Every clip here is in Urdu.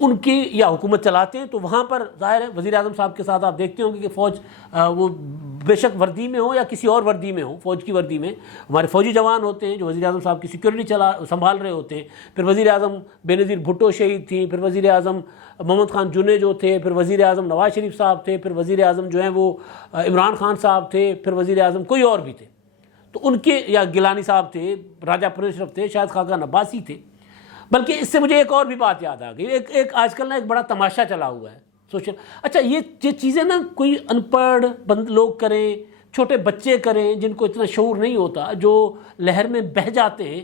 ان کی یا حکومت چلاتے ہیں، تو وہاں پر ظاہر ہے وزیر اعظم صاحب کے ساتھ آپ دیکھتے ہوں گے کہ فوج وہ بے شک وردی میں ہو یا کسی اور وردی میں ہو، فوج کی وردی میں ہمارے فوجی جوان ہوتے ہیں جو وزیر اعظم صاحب کی سیکورٹی سنبھال رہے ہوتے ہیں. پھر وزیر اعظم بے نظیر بھٹو شہید تھیں، پھر وزیر اعظم محمد خان جنید جو تھے، پھر وزیر اعظم نواز شریف صاحب تھے، پھر وزیر اعظم جو ہیں وہ عمران خان صاحب تھے، پھر وزیر اعظم کوئی اور بھی تھے. تو ان کے یا گیلانی صاحب تھے، راجہ پرشرف تھے، شاید خاقان عباسی تھے. بلکہ اس سے مجھے ایک اور بھی بات یاد آ گئی. ایک آج کل نا ایک بڑا تماشا چلا ہوا ہے سوشل. اچھا یہ چیزیں نا کوئی ان پڑھ لوگ کریں، چھوٹے بچے کریں جن کو اتنا شعور نہیں ہوتا، جو لہر میں بہہ جاتے ہیں.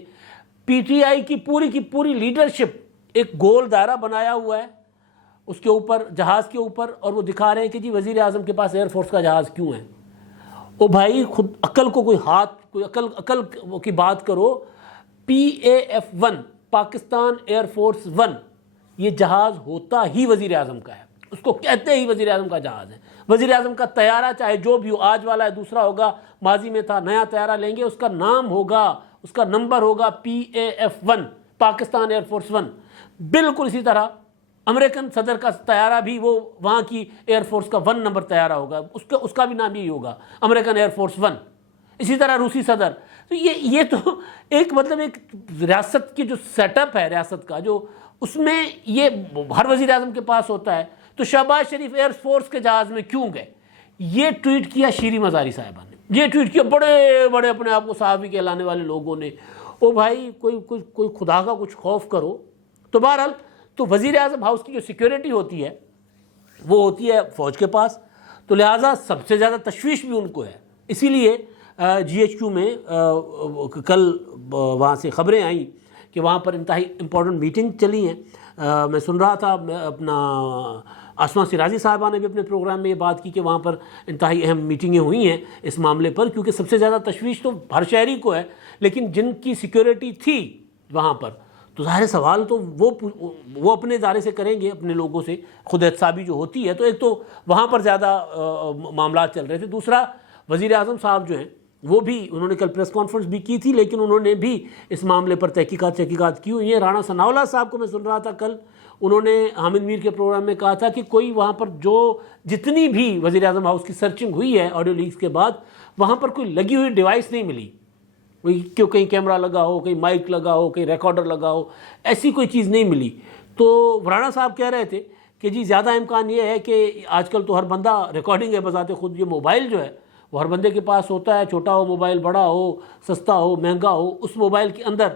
پی ٹی آئی کی پوری لیڈرشپ ایک گول دائرہ بنایا ہوا ہے اس کے اوپر، جہاز کے اوپر، اور وہ دکھا رہے ہیں کہ جی وزیر اعظم کے پاس ایئر فورس کا جہاز کیوں ہے. او بھائی خود عقل کو کوئی ہاتھ، کوئی عقل کی بات کرو. PAF-1 پاکستان ایئر فورس 1 یہ جہاز ہوتا ہی وزیر اعظم کا ہے، اس کو کہتے ہی وزیر اعظم کا جہاز ہے. وزیر اعظم کا طیارہ چاہے جو بھی ہو، آج والا ہے دوسرا ہوگا، ماضی میں تھا، نیا طیارہ لیں گے، اس کا نام ہوگا، اس کا نمبر ہوگا PAF-1 پاکستان ایئر فورس 1. بالکل اسی طرح امریکن صدر کا طیارہ بھی وہ وہاں کی ایئر فورس کا 1 نمبر طیارہ ہوگا، اس کا بھی نام یہی ہوگا، امریکن ایئر فورس 1. اسی طرح روسی صدر. تو یہ تو ایک مطلب ایک ریاست کی جو سیٹ اپ ہے ریاست کا، جو اس میں یہ ہر وزیر اعظم کے پاس ہوتا ہے. تو شہباز شریف ایئر فورس کے جہاز میں کیوں گئے؟ یہ ٹویٹ کیا شیریں مزاری صاحبہ نے، یہ ٹویٹ کیا بڑے اپنے آپ کو صحافی کہلانے والے لوگوں نے. او بھائی کوئی خدا کا کچھ خوف کرو. تو بہرحال تو وزیر اعظم ہاؤس کی جو سیکیورٹی ہوتی ہے وہ ہوتی ہے فوج کے پاس، تو لہٰذا سب سے زیادہ تشویش بھی ان کو ہے. اسی لیے GHQ میں کل وہاں سے خبریں آئیں کہ وہاں پر انتہائی امپورٹنٹ میٹنگ چلی ہیں. میں سن رہا تھا، اپنا آسما سراجی صاحبہ نے بھی اپنے پروگرام میں یہ بات کی کہ وہاں پر انتہائی اہم میٹنگیں ہوئی ہیں اس معاملے پر، کیونکہ سب سے زیادہ تشویش تو ہر شہری کو ہے، لیکن جن کی سیکیورٹی تھی وہاں پر تو ظاہر سوال تو وہ اپنے ادارے سے کریں گے، اپنے لوگوں سے خود احتسابی جو ہوتی ہے. تو ایک تو وہاں پر زیادہ معاملات چل رہے تھے. دوسرا وزیر اعظم صاحب جو ہیں وہ بھی، انہوں نے کل پریس کانفرنس بھی کی تھی، لیکن انہوں نے بھی اس معاملے پر تحقیقات کی ہوئی ہیں. رانا ثناءاللہ صاحب کو میں سن رہا تھا کل، انہوں نے حامد میر کے پروگرام میں کہا تھا کہ کوئی وہاں پر جتنی بھی وزیر اعظم ہاؤس کی سرچنگ ہوئی ہے آڈیو لیکس کے بعد، وہاں پر کوئی لگی ہوئی ڈیوائس نہیں ملی. کیوں کہیں کیمرہ لگا ہو، کہیں مائک لگا ہو، کہیں ریکارڈر لگا ہو، ایسی کوئی چیز نہیں ملی. تو رانا صاحب کہہ رہے تھے کہ جی زیادہ امکان یہ ہے کہ آج کل تو ہر بندہ ریکارڈنگ ہے بذات خود، یہ موبائل جو ہے وہ ہر بندے کے پاس ہوتا ہے، چھوٹا ہو موبائل، بڑا ہو، سستا ہو، مہنگا ہو، اس موبائل کے اندر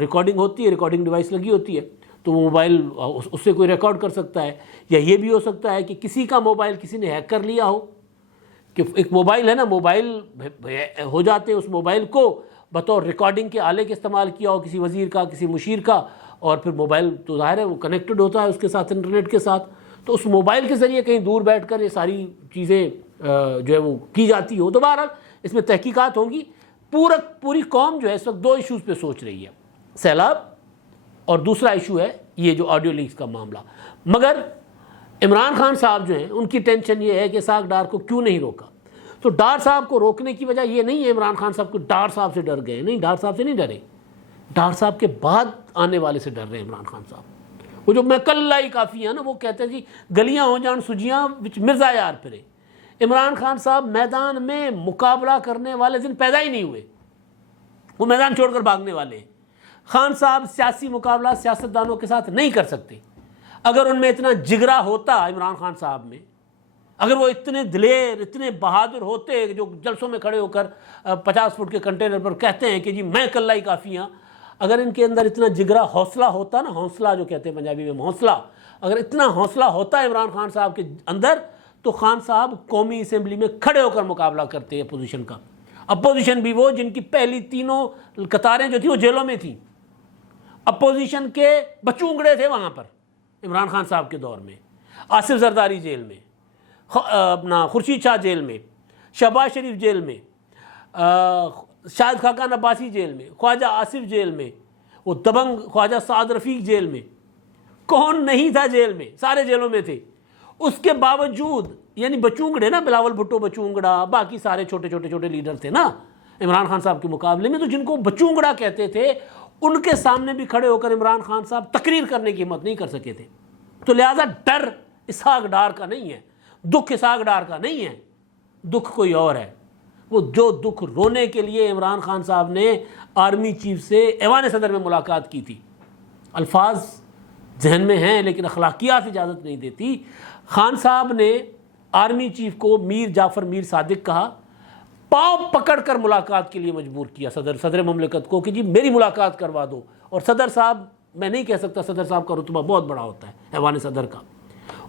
ریکارڈنگ ہوتی ہے، ریکارڈنگ ڈیوائس لگی ہوتی ہے. تو وہ موبائل اس سے کوئی ریکارڈ کر سکتا ہے. یا یہ بھی ہو سکتا ہے کہ کسی کا موبائل کسی نے ہیک کر لیا ہو، کہ ایک موبائل ہے نا، موبائل ہو جاتے ہیں، اس موبائل کو بطور ریکارڈنگ کے آلے کے استعمال کیا ہو کسی وزیر کا، کسی مشیر کا، اور پھر موبائل تو ظاہر ہے وہ کنیکٹڈ ہوتا ہے اس کے ساتھ، انٹرنیٹ کے ساتھ. تو اس موبائل کے ذریعے کہیں دور بیٹھ کر یہ ساری چیزیں جو ہے وہ کی جاتی ہو. تو بہرحال اس میں تحقیقات ہوں گی. پوری قوم جو ہے اس وقت 2 ایشوز پہ سوچ رہی ہے، سیلاب اور دوسرا ایشو ہے یہ جو آڈیو لیکس کا معاملہ. مگر عمران خان صاحب جو ہیں ان کی ٹینشن یہ ہے کہ اسحاق ڈار کو کیوں نہیں روکا. تو ڈار صاحب کو روکنے کی وجہ یہ نہیں ہے عمران خان صاحب کو ڈار صاحب سے ڈر گئے، نہیں، ڈار صاحب سے نہیں ڈرے، ڈار صاحب کے بعد آنے والے سے ڈر رہے ہیں عمران خان صاحب. وہ جو میں کلہ ہی کافی ہے نا، وہ کہتے ہیں جی گلیاں ہو جان سجیاں وچ مرزا یار پھرے. عمران خان صاحب میدان میں مقابلہ کرنے والے دن پیدا ہی نہیں ہوئے، وہ میدان چھوڑ کر بھاگنے والے ہیں. خان صاحب سیاسی مقابلہ سیاستدانوں کے ساتھ نہیں کر سکتے. اگر ان میں اتنا جگرا ہوتا عمران خان صاحب میں، اگر وہ اتنے دلیر، اتنے بہادر ہوتے جو جلسوں میں کھڑے ہو کر 50 فٹ کے کنٹینر پر کہتے ہیں کہ جی میں کلہ ہی کافی ہوں، اگر ان کے اندر اتنا جگرا، حوصلہ ہوتا نا، حوصلہ جو کہتے ہیں پنجابی میں حوصلہ، اگر اتنا حوصلہ ہوتا ہے عمران خان صاحب کے اندر، تو خان صاحب قومی اسمبلی میں کھڑے ہو کر مقابلہ کرتے اپوزیشن کا. اپوزیشن بھی وہ جن کی پہلی 3 قطاریں جو تھیں وہ جیلوں میں تھیں. اپوزیشن کے بچونگڑے تھے وہاں پر عمران خان صاحب کے دور میں. آصف زرداری جیل میں، اپنا خورشید شاہ جیل میں، شہباز شریف جیل میں، شاہد خاقان عباسی جیل میں، خواجہ آصف جیل میں، وہ دبنگ خواجہ سعد رفیق جیل میں. کون نہیں تھا جیل میں؟ سارے جیلوں میں تھے. اس کے باوجود یعنی بچونگڑے نا، بلاول بھٹو بچونگڑا، باقی سارے چھوٹے لیڈر تھے نا عمران خان صاحب کے مقابلے میں، تو جن کو بچونگڑا کہتے تھے ان کے سامنے بھی کھڑے ہو کر عمران خان صاحب تقریر کرنے کی ہمت نہیں کر سکے تھے. تو لہذا ڈر اسحاق ڈار کا نہیں ہے، دکھ اسحاق ڈار کا نہیں ہے، دکھ کوئی اور ہے۔ وہ جو دکھ رونے کے لیے عمران خان صاحب نے آرمی چیف سے ایوان صدر میں ملاقات کی تھی، الفاظ ذہن میں ہیں لیکن اخلاقیات اجازت نہیں دیتی۔ خان صاحب نے آرمی چیف کو میر جعفر میر صادق کہا، پاؤں پکڑ کر ملاقات کے لیے مجبور کیا صدر مملکت کو کہ جی میری ملاقات کروا دو۔ اور صدر صاحب، میں نہیں کہہ سکتا، صدر صاحب کا رتبہ بہت بڑا ہوتا ہے ایوان صدر کا،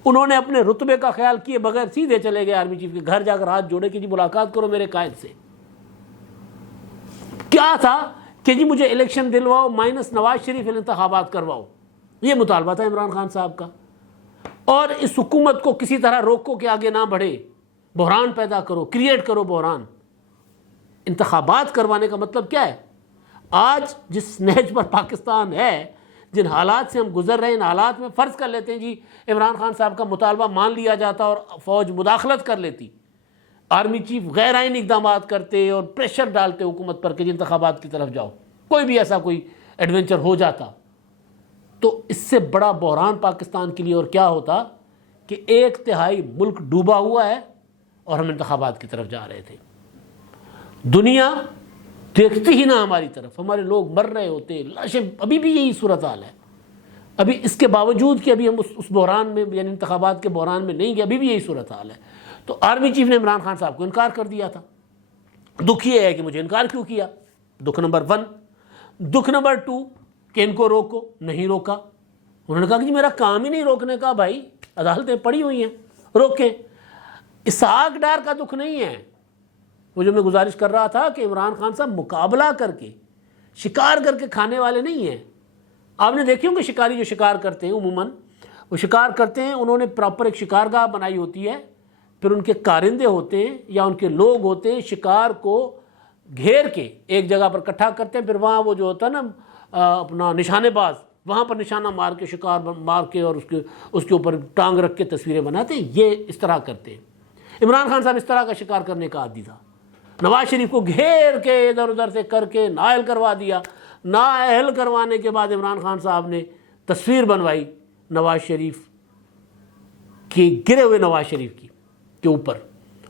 انہوں نے اپنے رتبے کا خیال کیے بغیر سیدھے چلے گئے آرمی چیف کے گھر، جا کر ہاتھ جوڑے کہ جی ملاقات کرو میرے قائد سے۔ کیا تھا کہ جی مجھے الیکشن دلواؤ مائنس نواز شریف انتخابات کرواؤ، یہ مطالبہ تھا عمران خان صاحب کا۔ اور اس حکومت کو کسی طرح روکو کہ آگے نہ بڑھے، بحران پیدا کرو، کریٹ کرو بحران۔ انتخابات کروانے کا مطلب کیا ہے؟ آج جس نہج پر پاکستان ہے، جن حالات سے ہم گزر رہے ہیں، ان حالات میں فرض کر لیتے ہیں جی عمران خان صاحب کا مطالبہ مان لیا جاتا اور فوج مداخلت کر لیتی، آرمی چیف غیر آئینی اقدامات کرتے اور پریشر ڈالتے حکومت پر کہ جی انتخابات کی طرف جاؤ، کوئی بھی ایسا کوئی ایڈونچر ہو جاتا، تو اس سے بڑا بحران پاکستان کے لیے اور کیا ہوتا کہ 1/3 ملک ڈوبا ہوا ہے اور ہم انتخابات کی طرف جا رہے تھے۔ دنیا دیکھتی ہی نہ ہماری طرف، ہمارے لوگ مر رہے ہوتے، لاشیں، ابھی بھی یہی صورتحال ہے۔ ابھی اس کے باوجود کہ ابھی ہم اس بحران میں یعنی انتخابات کے بحران میں نہیں گئے، ابھی بھی یہی صورتحال ہے۔ تو آرمی چیف نے عمران خان صاحب کو انکار کر دیا تھا۔ دکھ یہ ہے کہ مجھے انکار کیوں کیا، دکھ نمبر 1۔ دکھ نمبر 2 کہ ان کو روکو، نہیں روکا۔ انہوں نے کہا کہ جی میرا کام ہی نہیں روکنے کا، بھائی عدالتیں پڑی ہوئی ہیں، روکیں۔ اسحاق ڈار کا دکھ نہیں ہے، وہ جو میں گزارش کر رہا تھا کہ عمران خان صاحب مقابلہ کر کے شکار کر کے کھانے والے نہیں ہیں۔ آپ نے دیکھی ہوں کہ شکاری جو شکار کرتے ہیں عموماً وہ شکار کرتے ہیں، انہوں نے پراپر ایک شکار گاہ بنائی ہوتی ہے، پھر ان کے کارندے ہوتے ہیں یا ان کے لوگ ہوتے ہیں، شکار کو گھیر کے ایک جگہ پر اکٹھا کرتے ہیں، پھر وہاں وہ جو ہوتا ہے نا اپنا نشانے باز، وہاں پر نشانہ مار کے شکار مار کے اور اس کے اوپر ٹانگ رکھ کے تصویریں بناتے ہیں، یہ اس طرح کرتے ہیں۔ عمران خان صاحب اس طرح کا شکار کرنے کا عادی تھا، نواز شریف کو گھیر کے ادھر ادھر سے کر کے نااہل کروا دیا۔ نااہل کروانے کے بعد عمران خان صاحب نے تصویر بنوائی نواز شریف کی، گرے ہوئے نواز شریف کی کے اوپر،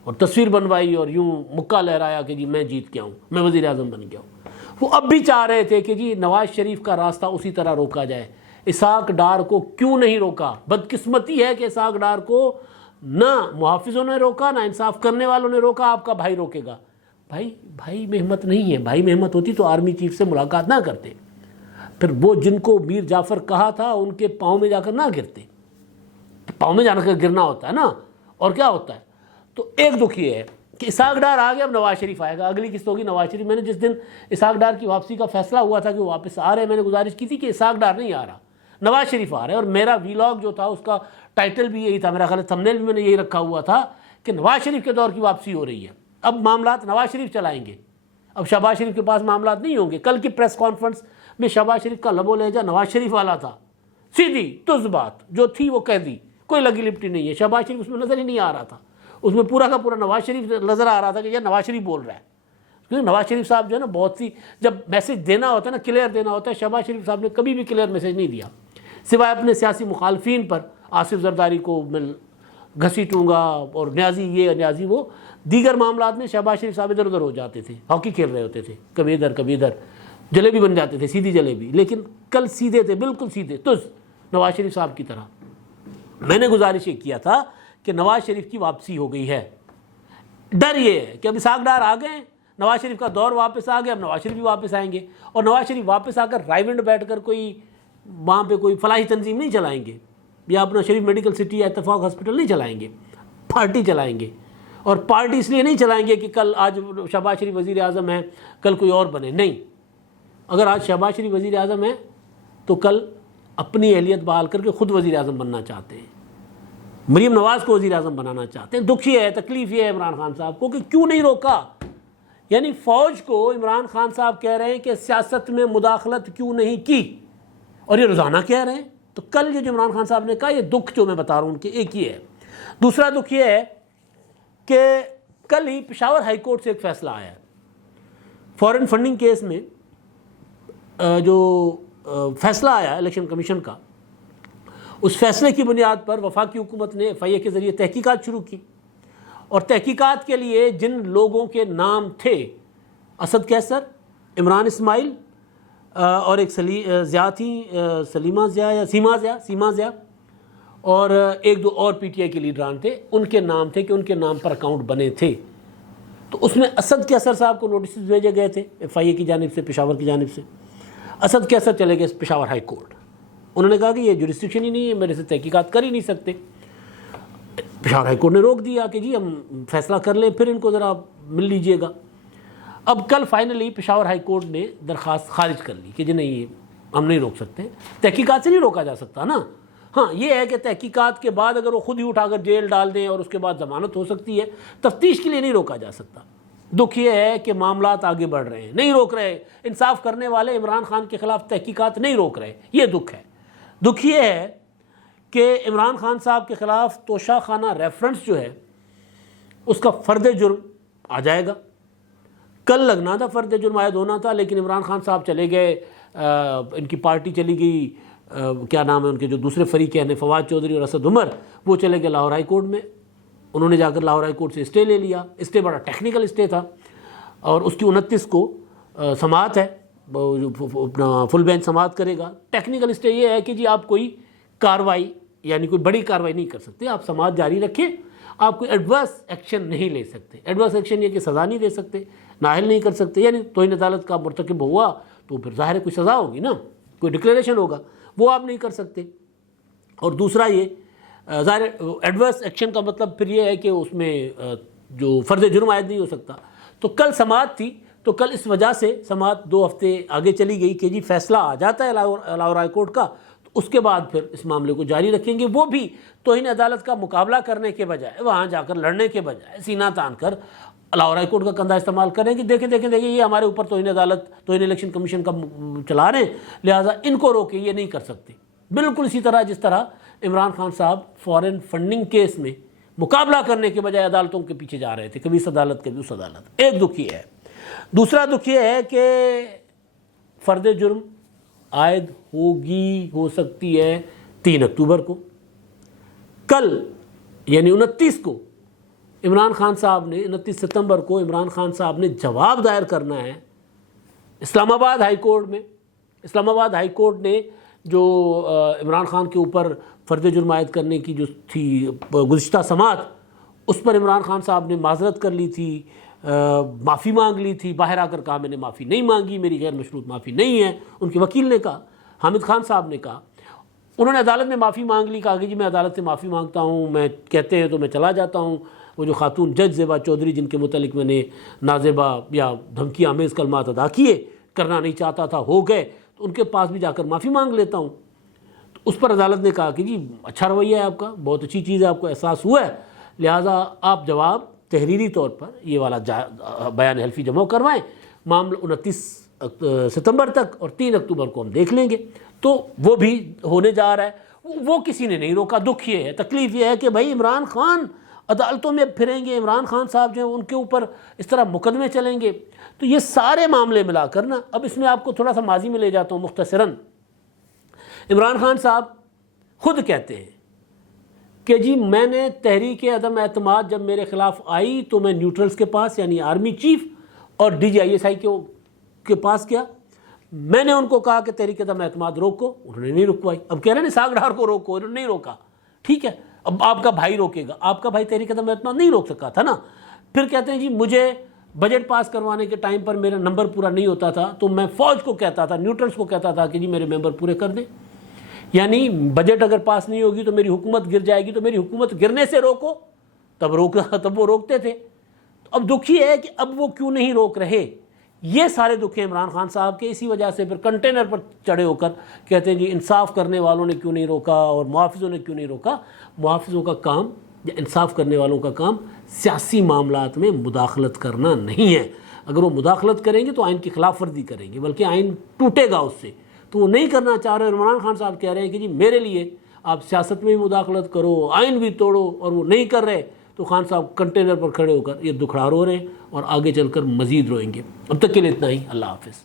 اور تصویر بنوائی اور یوں مکہ لہرایا کہ جی میں جیت گیا ہوں، میں وزیر اعظم بن گیا ہوں۔ وہ اب بھی چاہ رہے تھے کہ جی نواز شریف کا راستہ اسی طرح روکا جائے۔ اسحاق ڈار کو کیوں نہیں روکا؟ بدقسمتی ہے کہ اسحاق ڈار کو نہ محافظوں نے روکا، نہ انصاف کرنے والوں نے روکا۔ آپ کا بھائی روکے گا؟ بھائی میں ہمت نہیں ہے، بھائی میں ہمت ہوتی تو آرمی چیف سے ملاقات نہ کرتے، پھر وہ جن کو میر جعفر کہا تھا ان کے پاؤں میں جا کر نہ گرتے۔ پاؤں میں جانا کر گرنا ہوتا ہے نا، اور کیا ہوتا ہے۔ تو ایک دکھ یہ ہے کہ اسحاق ڈار آ گیا، اب نواز شریف آئے گا، اگلی قسط ہوگی نواز شریف۔ میں نے جس دن اسحاق ڈار کی واپسی کا فیصلہ ہوا تھا کہ وہ واپس آ رہے ہیں، میں نے گزارش کی تھی کہ اسحاق ڈار نہیں آ رہا، نواز شریف آ رہے ہیں، اور میرا ویلاگ جو تھا اس کا ٹائٹل بھی یہی تھا، میرا خیال تھمبنیل بھی میں نے یہی رکھا ہوا تھا کہ نواز شریف کے دور کی واپسی ہو رہی ہے۔ اب معاملات نواز شریف چلائیں گے، اب شہباز شریف کے پاس معاملات نہیں ہوں گے۔ کل کی پریس کانفرنس میں شہباز شریف کا لب و لہجہ نواز شریف والا تھا، سیدھی تز بات جو تھی وہ کہہ دی، کوئی لگی لپٹی نہیں ہے۔ شہباز شریف اس میں نظر ہی نہیں آ رہا تھا، اس میں پورا کا پورا نواز شریف نظر آ رہا تھا کہ یہ نواز شریف بول رہا ہے۔ کیونکہ نواز شریف صاحب جو ہے نا بہت سی جب میسج دینا ہوتا ہے نا، کلیئر دینا ہوتا ہے، شہباز شریف صاحب نے کبھی بھی کلیئر میسج نہیں دیا، سوائے اپنے سیاسی مخالفین پر آصف زرداری کو میں گھسیٹوں گا اور نیازی یہ نیازی وہ، دیگر معاملات میں شہباز شریف صاحب ادھر ادھر ہو جاتے تھے، ہاکی کھیل رہے ہوتے تھے، کبھی ادھر کبھی ادھر، جلیبی بن جاتے تھے، سیدھی جلیبی۔ لیکن کل سیدھے تھے، بالکل سیدھے تز نواز شریف صاحب کی طرح۔ میں نے گزارش یہ کیا تھا کہ نواز شریف کی واپسی ہو گئی ہے، ڈر یہ ہے کہ اب اسحاق ڈار آ گئے، نواز شریف کا دور واپس آ گیا، اب نواز شریف بھی واپس آئیں گے، اور نواز شریف واپس آ کر رائیونڈ بیٹھ کر کوئی وہاں پہ کوئی فلاحی تنظیم نہیں چلائیں گے، یا اپنا شریف میڈیکل سٹی یا اتفاق ہاسپٹل نہیں چلائیں گے، پارٹی چلائیں گے۔ اور پارٹی اس لیے نہیں چلائیں گے کہ کل آج شہباز شریف وزیر اعظم ہے کل کوئی اور بنے، نہیں، اگر آج شہباز شریف وزیر اعظم ہے تو کل اپنی اہلیت بحال کر کے خود وزیر اعظم بننا چاہتے ہیں، مریم نواز کو وزیر اعظم بنانا چاہتے ہیں۔ دکھ یہ ہے، تکلیف یہ ہے عمران خان صاحب کو کہ کیوں نہیں روکا، یعنی فوج کو عمران خان صاحب کہہ رہے ہیں کہ سیاست میں مداخلت کیوں نہیں کی، اور یہ روزانہ کہہ رہے ہیں۔ تو کل یہ جو عمران خان صاحب نے کہا، یہ دکھ جو میں بتا رہا ہوں ان کے ایک ہی ہے۔ دوسرا دکھ یہ ہے کہ کل ہی پشاور ہائی کورٹ سے ایک فیصلہ آیا ہے فورن فنڈنگ کیس میں، جو فیصلہ آیا الیکشن کمیشن کا، اس فیصلے کی بنیاد پر وفاقی حکومت نے FIA کے ذریعے تحقیقات شروع کی، اور تحقیقات کے لیے جن لوگوں کے نام تھے، اسد قیصر، عمران اسماعیل اور ایک ضیاء تھی، سیما ضیاء، اور ایک دو اور PTI کے لیڈران تھے، ان کے نام تھے کہ ان کے نام پر اکاؤنٹ بنے تھے۔ تو اس میں اسد قیصر صاحب کو نوٹسز بھیجے گئے تھے FIA کی جانب سے، پشاور کی جانب سے۔ اسد قیصر چلے گئے پشاور ہائی کورٹ، انہوں نے کہا کہ یہ جورسڈکشن ہی نہیں ہے، میرے سے تحقیقات کر ہی نہیں سکتے۔ پشاور ہائی کورٹ نے روک دیا کہ جی ہم فیصلہ کر لیں، پھر ان کو ذرا مل لیجئے گا۔ اب کل فائنلی پشاور ہائی کورٹ نے درخواست خارج کر لی کہ جی نہیں، یہ ہم نہیں روک سکتے، تحقیقات سے نہیں روکا جا سکتا نا۔ ہاں یہ ہے کہ تحقیقات کے بعد اگر وہ خود ہی اٹھا کر جیل ڈال دیں اور اس کے بعد ضمانت ہو سکتی ہے، تفتیش کے لیے نہیں روکا جا سکتا۔ دکھ یہ ہے کہ معاملات آگے بڑھ رہے ہیں، نہیں روک رہے، انصاف کرنے والے عمران خان کے خلاف تحقیقات نہیں روک رہے، یہ دکھ ہے۔ دکھ یہ ہے کہ عمران خان صاحب کے خلاف توشہ خانہ ریفرنس جو ہے اس کا فرد جرم آ جائے گا۔ کل لگنا تھا فرد جرم عائد ہونا تھا، لیکن عمران خان صاحب چلے گئے، ان کی پارٹی چلی گئی، کیا نام ہے ان کے جو دوسرے فریق ہیں، فواد چودھری اور اسد عمر، وہ چلے گئے لاہور ہائی کورٹ میں۔ انہوں نے جا کر لاہور ہائی کورٹ سے اسٹے لے لیا۔ اسٹے بڑا ٹیکنیکل اسٹے تھا، اور اس کی 29 کو سماعت ہے، اپنا فل بینچ سماعت کرے گا۔ ٹیکنیکل اسٹے یہ ہے کہ جی آپ کوئی کاروائی، یعنی کوئی بڑی کاروائی نہیں کر سکتے، آپ سماعت جاری رکھیں، آپ کوئی ایڈورس ایکشن نہیں لے سکتے۔ ایڈورس ایکشن یہ کہ سزا نہیں دے سکتے، نااہل نہیں کر سکتے، یعنی توہین عدالت کا مرتکب ہوا تو پھر ظاہر ہے کوئی سزا ہوگی نا، کوئی ڈکلیریشن ہوگا، وہ آپ نہیں کر سکتے۔ اور دوسرا یہ ظاہر ایڈورس ایکشن کا مطلب پھر یہ ہے کہ اس میں جو فرض جرم عائد نہیں ہو سکتا۔ تو کل سماعت تھی، تو کل اس وجہ سے سماعت 2 ہفتے آگے چلی گئی کہ جی فیصلہ آ جاتا ہے لاہور ہائی کورٹ کا، تو اس کے بعد پھر اس معاملے کو جاری رکھیں گے، وہ بھی توہین عدالت کا مقابلہ کرنے کے بجائے، وہاں جا کر لڑنے کے بجائے سینہ تان کر لاہور ہائی کورٹ کا کندھا استعمال کریں کہ دیکھیں یہ ہمارے اوپر توہین عدالت، توہین الیکشن کمیشن کا چلا رہے ہیں، لہٰذا ان کو روکیں، یہ نہیں کر سکتے۔ بالکل اسی طرح جس طرح عمران خان صاحب فارن فنڈنگ کیس میں مقابلہ کرنے کے بجائے عدالتوں کے پیچھے جا رہے تھے، کبھی اس عدالت کبھی اس عدالت۔ ایک دکھ یہ ہے۔ دوسرا دکھ یہ ہے کہ فرد جرم عائد ہو سکتی ہے 3 اکتوبر کو۔ کل یعنی 29 کو عمران خان صاحب نے، 29 ستمبر کو عمران خان صاحب نے جواب دائر کرنا ہے اسلام آباد ہائی کورٹ میں۔ اسلام آباد ہائی کورٹ نے جو عمران خان کے اوپر فرد جرم عائد کرنے کی جو تھی گزشتہ سماعت، اس پر عمران خان صاحب نے معذرت کر لی تھی، معافی مانگ لی تھی، باہر آ کر کہا میں نے معافی نہیں مانگی، میری غیر مشروط معافی نہیں ہے۔ ان کے وکیل نے کہا، حامد خان صاحب نے کہا، انہوں نے عدالت میں معافی مانگ لی، کہا کہ جی میں عدالت سے معافی مانگتا ہوں، میں کہتے ہیں تو میں چلا جاتا ہوں۔ وہ جو خاتون جج زیبا چودھری جن کے متعلق میں نے نازیبا یا دھمکی آمیز کلمات ادا کیے، کرنا نہیں چاہتا تھا، ہو گئے، تو ان کے پاس بھی جا کر معافی مانگ لیتا ہوں۔ تو اس پر عدالت نے کہا کہ جی اچھا رویہ ہے آپ کا، بہت اچھی چیز ہے، آپ کو احساس ہوا ہے، لہٰذا آپ جواب تحریری طور پر یہ والا بیان حلفی جمع کروائیں، معاملہ 29 ستمبر تک، اور 3 اکتوبر کو ہم دیکھ لیں گے۔ تو وہ بھی ہونے جا رہا ہے، وہ کسی نے نہیں روکا۔ دکھ یہ ہے، تکلیف یہ ہے کہ بھائی عمران خان عدالتوں میں پھریں گے، عمران خان صاحب جو ہیں ان کے اوپر اس طرح مقدمے چلیں گے، تو یہ سارے معاملے ملا کر نا، اب اس میں آپ کو تھوڑا سا ماضی میں لے جاتا ہوں مختصراً۔ عمران خان صاحب خود کہتے ہیں کہ جی میں نے تحریک عدم اعتماد جب میرے خلاف آئی تو میں نیوٹرلز کے پاس یعنی آرمی چیف اور DGISI کے پاس گیا، میں نے ان کو کہا کہ تحریک عدم اعتماد روکو، انہوں نے نہیں رکوائی۔ اب کہہ رہے ہیں ساگ ڈھار کو روکو، انہوں نے نہیں روکا، ٹھیک ہے، اب آپ کا بھائی روکے گا، آپ کا بھائی تحریک عدم اعتماد نہیں روک سکا تھا نا۔ پھر کہتے ہیں جی مجھے بجٹ پاس کروانے کے ٹائم پر میرا نمبر پورا نہیں ہوتا تھا تو میں فوج کو کہتا تھا، نیوٹرلز کو کہتا تھا کہ جی میرے ممبر پورے کر دیں، یعنی بجٹ اگر پاس نہیں ہوگی تو میری حکومت گر جائے گی، تو میری حکومت گرنے سے روکو، تب وہ روکتے تھے۔ اب دکھ یہ ہے کہ اب وہ کیوں نہیں روک رہے، یہ سارے دکھ ہیں عمران خان صاحب کے۔ اسی وجہ سے پھر کنٹینر پر چڑھے ہو کر کہتے ہیں جی انصاف کرنے والوں نے کیوں نہیں روکا اور محافظوں نے کیوں نہیں روکا۔ محافظوں کا کام یا انصاف کرنے والوں کا کام سیاسی معاملات میں مداخلت کرنا نہیں ہے۔ اگر وہ مداخلت کریں گے تو آئین کی خلاف ورزی کریں گے، بلکہ آئین ٹوٹے گا اس سے، تو وہ نہیں کرنا چاہ رہے۔ عمران خان صاحب کہہ رہے ہیں کہ جی میرے لیے آپ سیاست میں بھی مداخلت کرو، آئین بھی توڑو، اور وہ نہیں کر رہے، تو خان صاحب کنٹینر پر کھڑے ہو کر یہ دکھڑا رو رہے ہیں اور آگے چل کر مزید روئیں گے۔ اب تک کے لیے اتنا ہی، اللہ حافظ۔